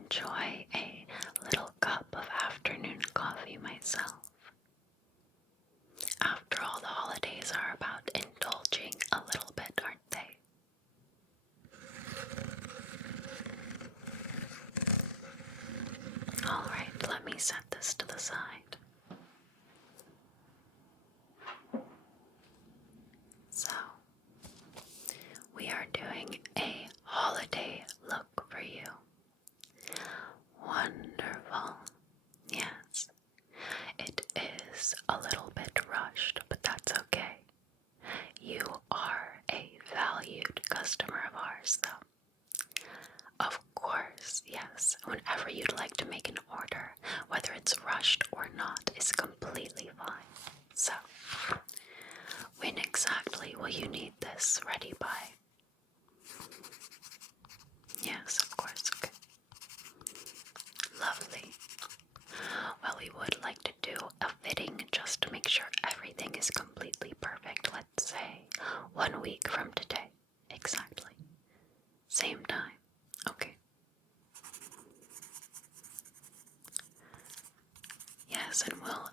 enjoy a little cup of afternoon coffee myself. After all, the holidays are about indulging a little bit, aren't they? Alright, let me set this to the side. So, we are doing a holiday look for you. Wonderful. Yes, it is a little bit rushed, but that's okay. You are a valued customer of ours, though. Of course, yes, whenever you'd like to make an order, whether it's rushed or not, is completely fine. So, when exactly will you need this ready by? Yes, of course, okay. Lovely. Well, we would like to do a fitting just to make sure everything is completely perfect. Let's say 1 week from today. Exactly. Same time. Okay. Yes, and we'll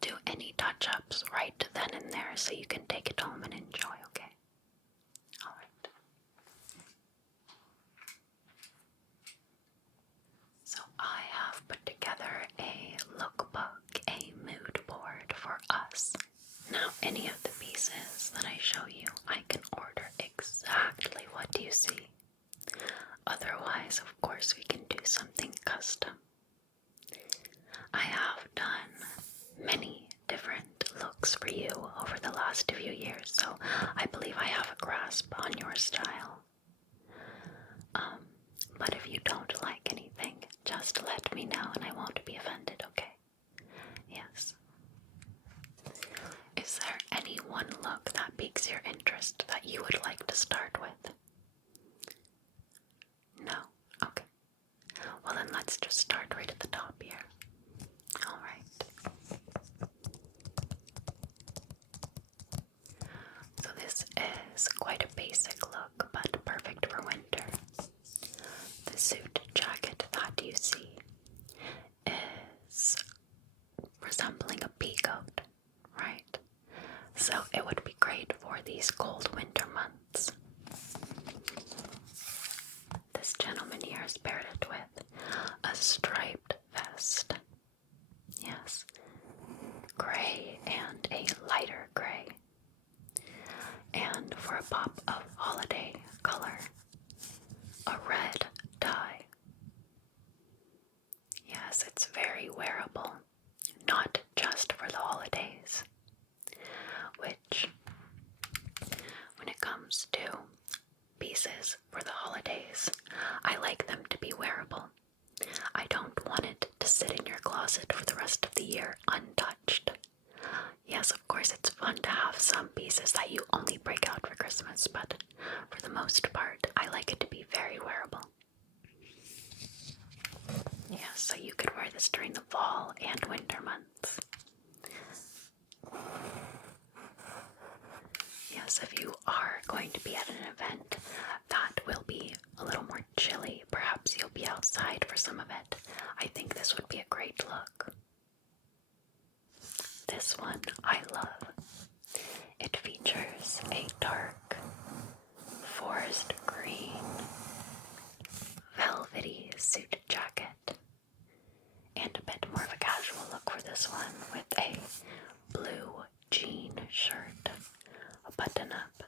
do any touch-ups right then and there so you can take it home and enjoy, okay? Alright. So I have put together a lookbook, a mood board for us. Now, any of the pieces that I show you, I can order exactly what you see. Otherwise, of course, we can do something custom. I have done many different looks for you over the last few years, so I believe I have a grasp on your style. But if you don't like anything, just let me know and I won't be offended, okay? Yes. Is there any one look that piques your interest that you would like to start with? No? Okay. Well then let's just start right at the top here. Alright. So this is quite a basic look, but perfect for winter. The suit jacket that you see is resembling a pea coat, right? So it would be great for these cold winter months. This gentleman here is paired it with a striped vest. Yes, gray and a lighter gray. And for a pop of holiday color, a red tie. Yes, it's very wearable, not just for the holidays, which, when it comes to pieces for the holidays, I like them to be wearable. I don't want it to sit in your closet for the rest of the year untouched. Yes, of course, it's fun to have some pieces that you only break out for Christmas, but for the most part, I like it to be very wearable. Yes, so you could wear this during the fall and winter months. Yes, if you are going to be at an event that will be a little more chilly, perhaps you'll be outside for some of it, I think this would be a great look. This one I love. It features a dark forest green velvety suit jacket and a bit more of a casual look for this one with a blue jean shirt, a button up.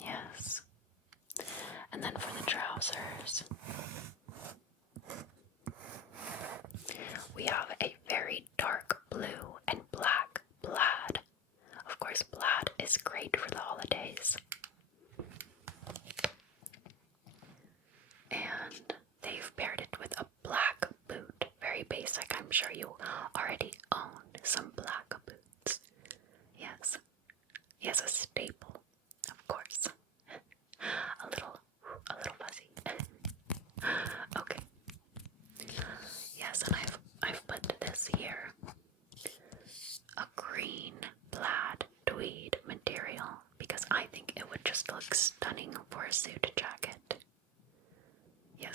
Yes. And then for the trousers, we have a very dark blue and black plaid. Of course, plaid is great for the holidays. And they've paired it with a black boot. Very basic. I'm sure you already own some black boots. Yes. Yes, a staple. Of course. a little fuzzy. Okay. Yes, and I've put this here. A green plaid tweed material because I think it would just look stunning for a suit jacket.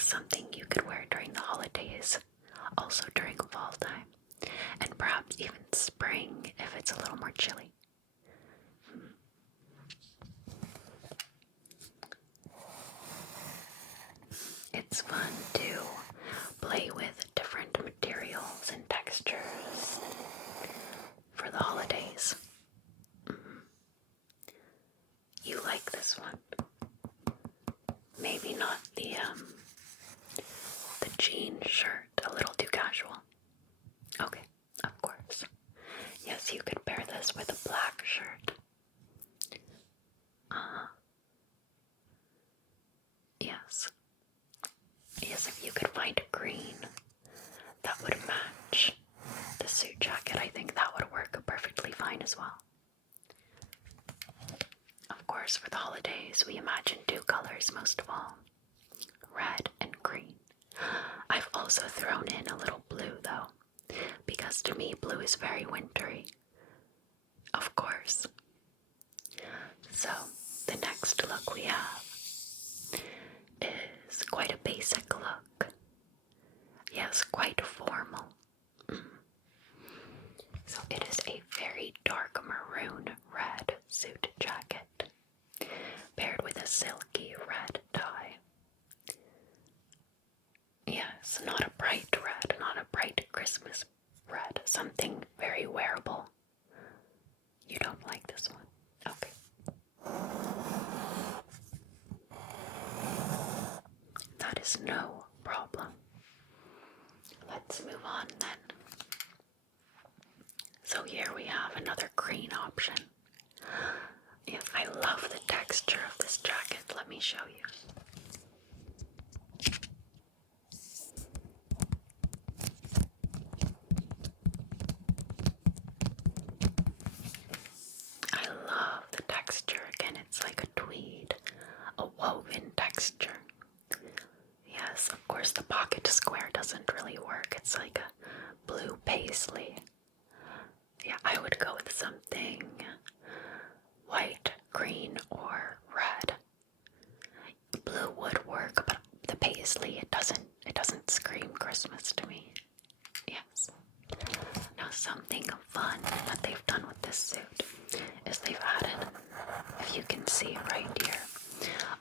something you could wear during the holidays, also during fall time, and perhaps even spring if it's a little more chilly. It's fun to play with different materials and textures for the holidays. You like this one? Maybe not the jean shirt, a little too casual. Okay, of course. Yes, you could pair this with a black shirt. Yes. Yes, if you could find a green that would match the suit jacket, I think that would work perfectly fine as well. Of course, for the holidays, we imagine two colors most of all, red and green. I've also thrown in a little blue though, because to me blue is very wintry. Of course. So, the next look we have is quite a basic look. Yes, quite formal. So it is a very dark maroon red suit jacket, paired with a silky red tie. Yes, not a bright red, not a bright Christmas red, something very wearable. You don't like this one? Okay. That is no problem. Let's move on then. So here we have another green option. Yes, I love the texture of this jacket. Let me show you. I love the texture. Again, it's like a tweed, a woven texture. Yes, of course the pocket square doesn't really work. It's like a blue paisley. Yeah, I would go with something white, green, or red. Blue would work, but the paisley, it doesn't scream Christmas to me. Yes. Now something fun that they've done with this suit is they've added, if you can see right here,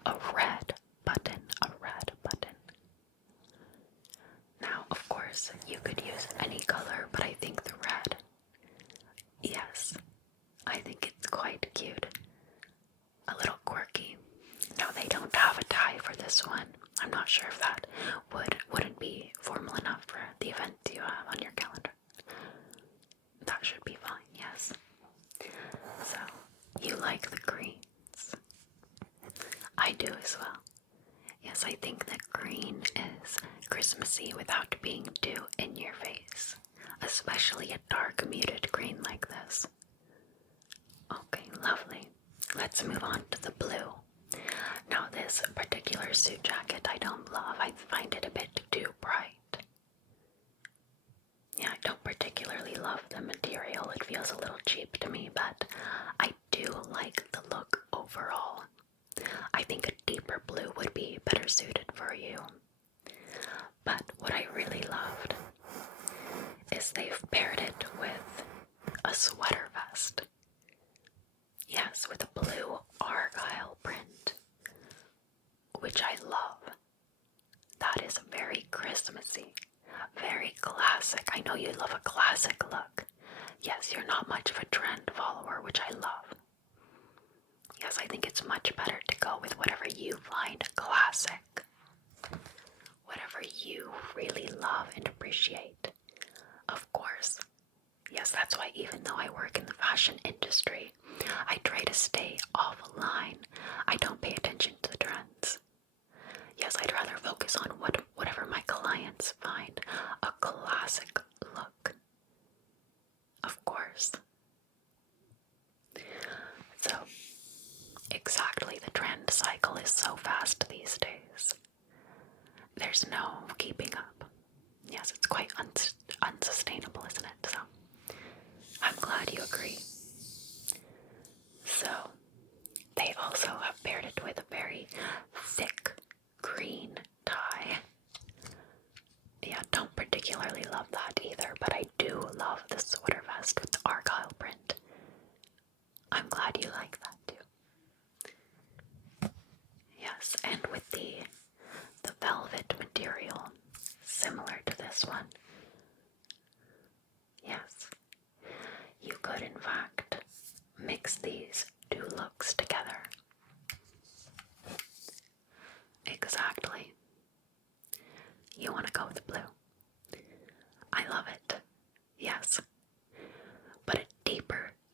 a red button, Now, of course, you could use any color, but I think the red, yes, I think it's quite cute. A little quirky. No, they don't have a tie for this one. I'm not sure if that wouldn't be formal enough for the event you have on your calendar. That should be fine, yes. So, you like the greens? I do as well. Yes, I think that green is Christmassy without being too in your face, especially a dark muted green like this. Okay, lovely. Let's move on to the blue. Now this particular suit jacket I don't love. I find it a bit too bright. Yeah, I don't particularly love the material. It feels a little cheap to me, but I do like the look overall. I think a deeper blue would be better suited for you. But what I really loved is they've paired it with a sweater vest. Yes, with a blue argyle print, which I love. That is very Christmassy, very classic. I know you love a classic look. Yes, you're not much of a trend follower, which I love. Yes, I think it's much better to go with whatever you find classic. Whatever you really love and appreciate. Of course. Yes, that's why even though I work in the fashion industry, I try to stay offline. I don't pay attention to the trends. Yes, I'd rather focus on whatever my clients find a classic look. Of course. So, exactly, the trend cycle is so fast these days. There's no keeping up. Yes, it's quite unsustainable, isn't it? So, I'm glad you agree. So, they also have paired it with a very thick green tie. sweater vest with the argyle print. I'm glad you like that too. Yes, and with the velvet material, similar to this one. Yes, you could in fact mix these two looks together. Exactly. You want to go with blue. I love it. Yes. But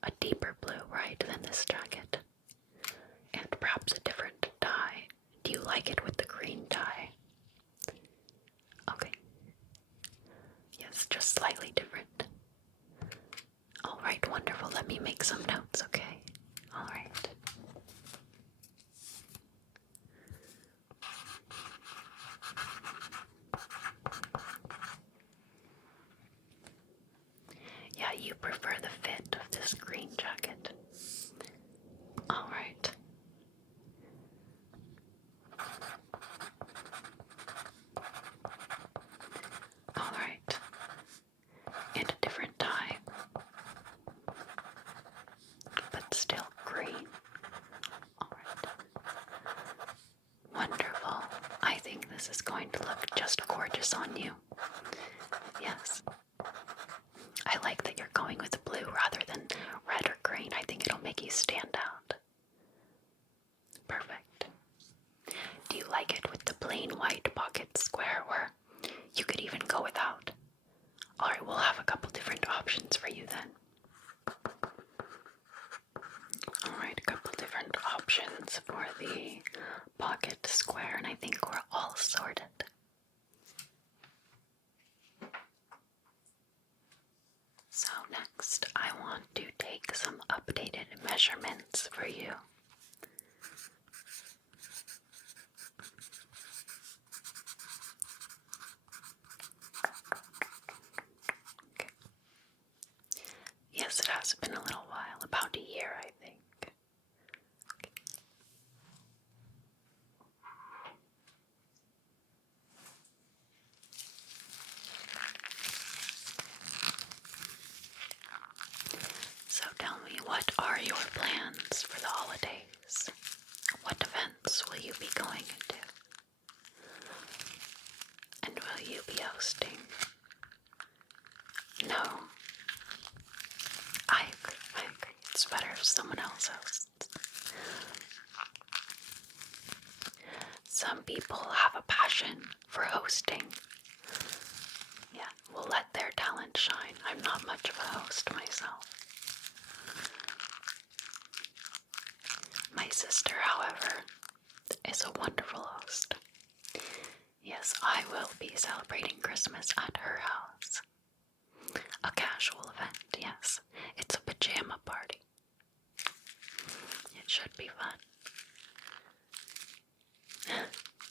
a deeper blue, right, than this jacket. And perhaps a different dye. Do you like it with the green dye? Okay. Yes, just slightly different. Alright, wonderful. Let me make some notes, okay? Alright. Yeah, you prefer the fit of this green jacket. Alright. Alright. And a different dye. But still green. Alright. Wonderful. I think this is going to look just gorgeous on you. Yes. I like that you're going with blue rather than red or green. I think it'll make you stand out. Perfect. Do you like it with the plain white pocket square, or you could even go without? Alright, we'll have a couple different options for you then. Alright, a couple different options for the pocket square, and I think we're all sorted. So next, I want to take some updated measurements for you. Okay. Yes, it has been a little while, about a year, I think. Okay. So tell me, what are your plans for the holidays? What events will you be going into? And will you be hosting? No. I agree. It's better if someone else hosts. Some people have a passion for hosting. Yeah, will let their talent shine. I'm not much of a host myself. My sister, however, is a wonderful host. Yes, I will be celebrating Christmas at her house. A casual event, yes. It's a pajama party. It should be fun.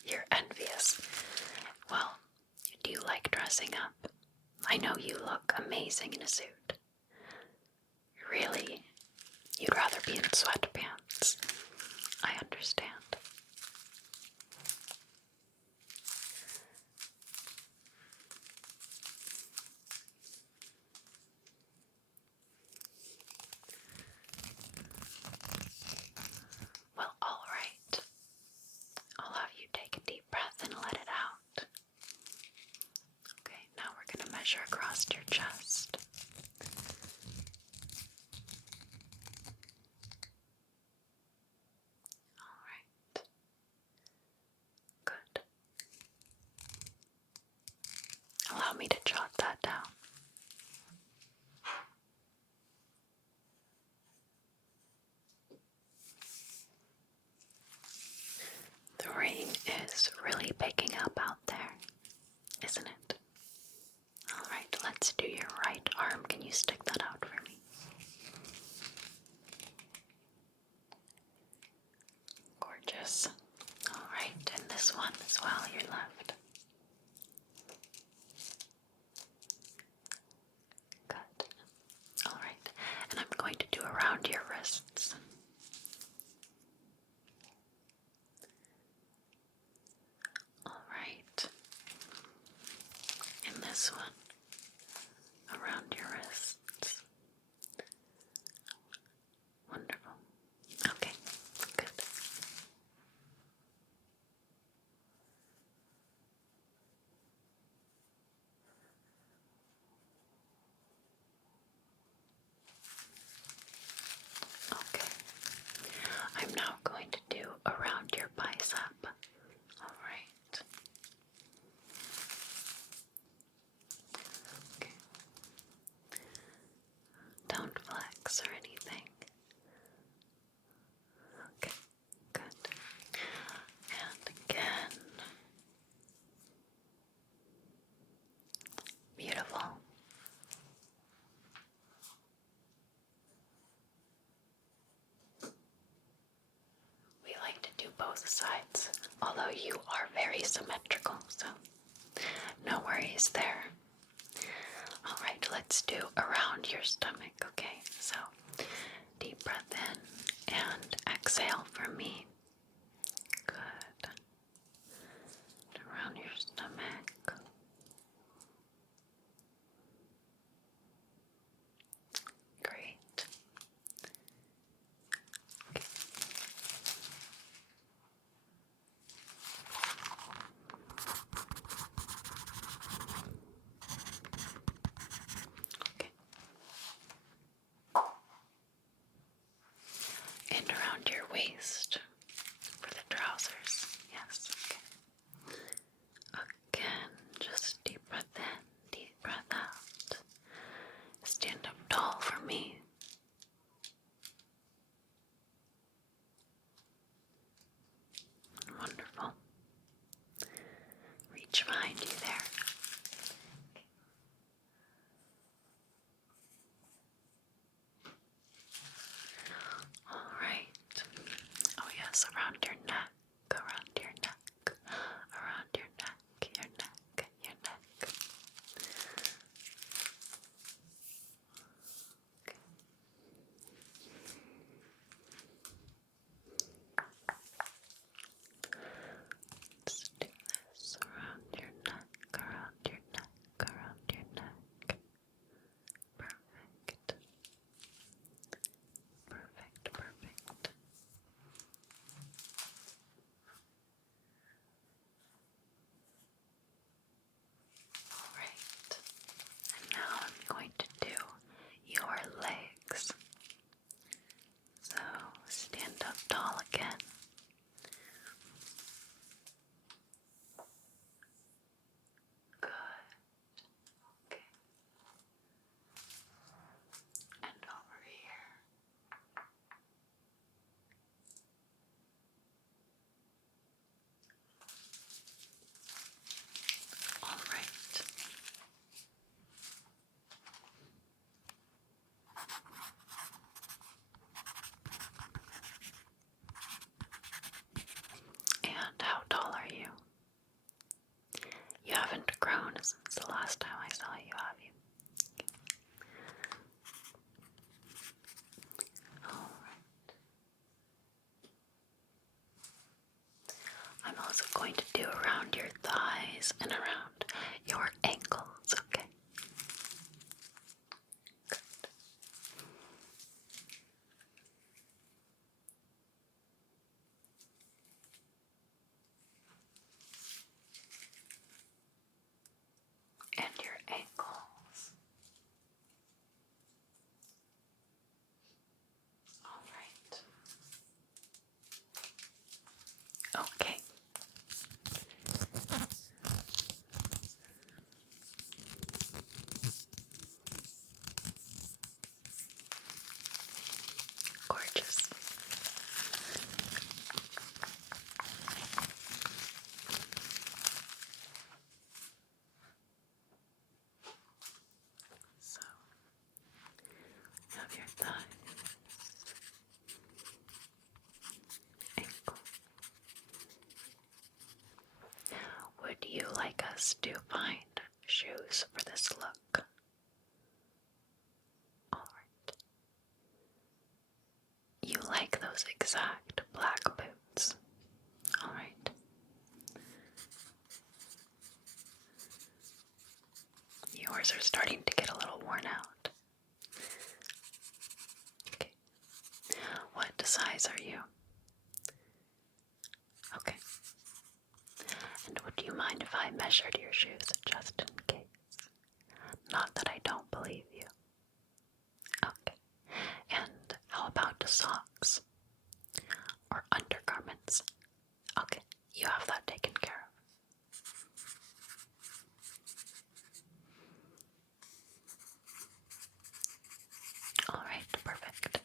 You're envious. Well, do you like dressing up? I know you look amazing in a suit. Really? You'd rather be in sweatpants. I understand. Well, alright. I'll have you take a deep breath and let it out. Okay, now we're going to measure across your chest. Alright. Good. Allow me to jot that down. The rain is really picking up out there, isn't it? Alright, let's do your right arm. Can you stick that out for me? Gorgeous. Alright, and this one as well, your left. Good. Alright, and I'm going to do around your wrists. Alright. And this one around your wrists. you are very symmetrical, so no worries there. Alright, let's do around your stomach, okay? So, deep breath in and exhale for me. Good. Around your stomach. Great. Okay. Okay. And around your waist for the trousers. Yes. Okay. Again, just deep breath in, deep breath out. Stand up tall for me. Wonderful. Reach behind you there. Alright. Oh yes, around your neck, around your neck, around your neck, your neck, your neck. Okay. Let's do this around your neck, around your neck, around your neck. Perfect. Perfect, perfect. Alright. And now I'm going to do your legs. So stand up tall again. Good. Okay. And over here. All right. And how tall are you? You haven't grown since the last time I saw you, have you? All right. I'm also going to do around your thighs and around your ankles, okay? Good. And your ankles. All right. Okay. Gorgeous. So, have your thighs, ankle. Would you like us to find shoes for this look? Alright. You like those exact black boots? Alright. Yours are starting to get a little worn out. Okay. What size are you? Okay. And would you mind if I measured your shoes just in case? Not that I don't believe you. Okay. And how about the socks? Or undergarments? Okay. You have that taken care of. Alright, perfect.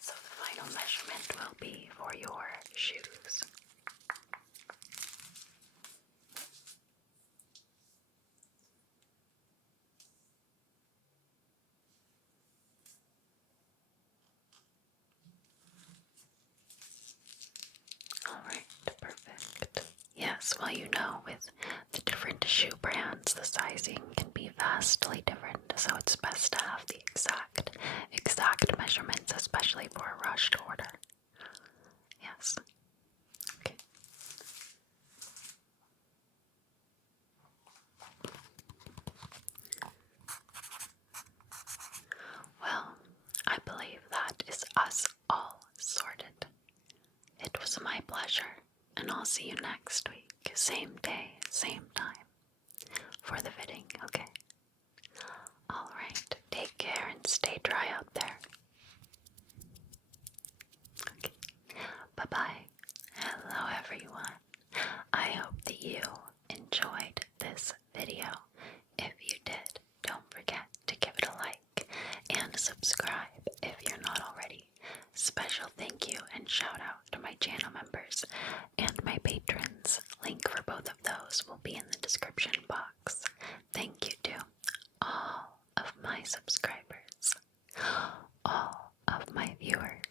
So the final measurement will be for your shoes. Yes, well, you know, with the different shoe brands, the sizing can be vastly different, so it's best to have the exact measurements, especially for a rushed order. Yes. Okay. Well, I believe that is us all sorted. It was my pleasure, and I'll see you next week, same day, same time, for the fitting, okay? Alright, take care and stay dry out there. Okay, bye-bye. Hello everyone. I hope that you enjoyed this video. If you did, don't forget to give it a like and subscribe if you're not already. Special thank you and shout out to my channel members and my patrons. Link for both of those will be in the description box. Thank you to all of my subscribers, all of my viewers,